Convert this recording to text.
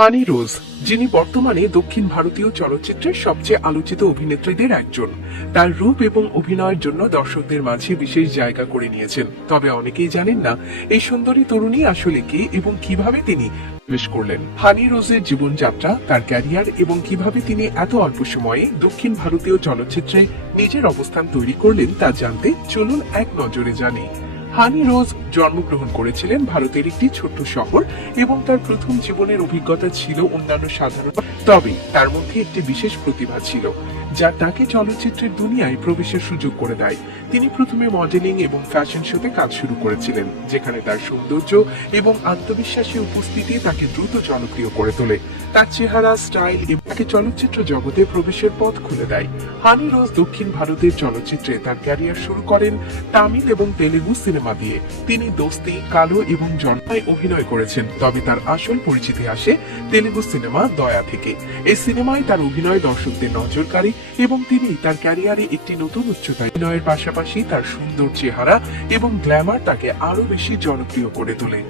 হানি রোজ, যিনি বর্তমানে দক্ষিণ ভারতীয় চলচ্চিত্রের সবচেয়ে আলোচিত অভিনেত্রীদের একজন। তার রূপ এবং অভিনয়ের জন্য দর্শকদের মাঝে বিশেষ জায়গা করে নিয়েছেন। তবে অনেকেই জানেন না এই সুন্দরী তরুণী আসলে কে এবং কিভাবে তিনি প্রবেশ করলেন। হানি রোজের জীবনযাত্রা, তার ক্যারিয়ার এবং কিভাবে তিনি এত অল্প সময়ে দক্ষিণ ভারতীয় চলচ্চিত্রে নিজের অবস্থান তৈরি করলেন তা জানতে চলুন এক নজরে জানি। হানি রোজ জন্মগ্রহণ করেছিলেন ভারতের একটি ছোট্ট শহর এবং তার প্রথম জীবনের অভিজ্ঞতা ছিল অন্যান্য সাধারণ। তবে তার মধ্যে একটি বিশেষ প্রতিভা ছিল যা তাকে চলচ্চিত্রের দুনিয়ায় প্রবেশের সুযোগ করে দেয়। তিনি প্রথমে মডেলিং এবং ফ্যাশন শোতে কাজ শুরু করেছিলেন, যেখানে তার সৌন্দর্য এবং আত্মবিশ্বাসী উপস্থিতি তাকে দ্রুত জনপ্রিয় করে তোলে। তার চেহারা, স্টাইল এবং তাকে চলচ্চিত্র জগতে প্রবেশের পথ খুলে দেয়। হানি রোজ দক্ষিণ ভারতের চলচ্চিত্রে তার ক্যারিয়ার শুরু করেন তামিল এবং তেলেগু সিনেমা দিয়ে। তিনি দোস্তি, কালো এবং জন্মায় অভিনয় করেছেন, তবে তার আসল পরিচিতি আসে তেলেগু সিনেমা দয়া থেকে। এই সিনেমায় তার অভিনয় দর্শকদের নজর কাড়ে এবং তিনি তার ক্যারিয়ারে একটি নতুন উচ্চতায় অভিনয়ের পাশাপাশি তার সুন্দর চেহারা এবং গ্ল্যামার তাকে আরো বেশি জনপ্রিয় করে তোলে।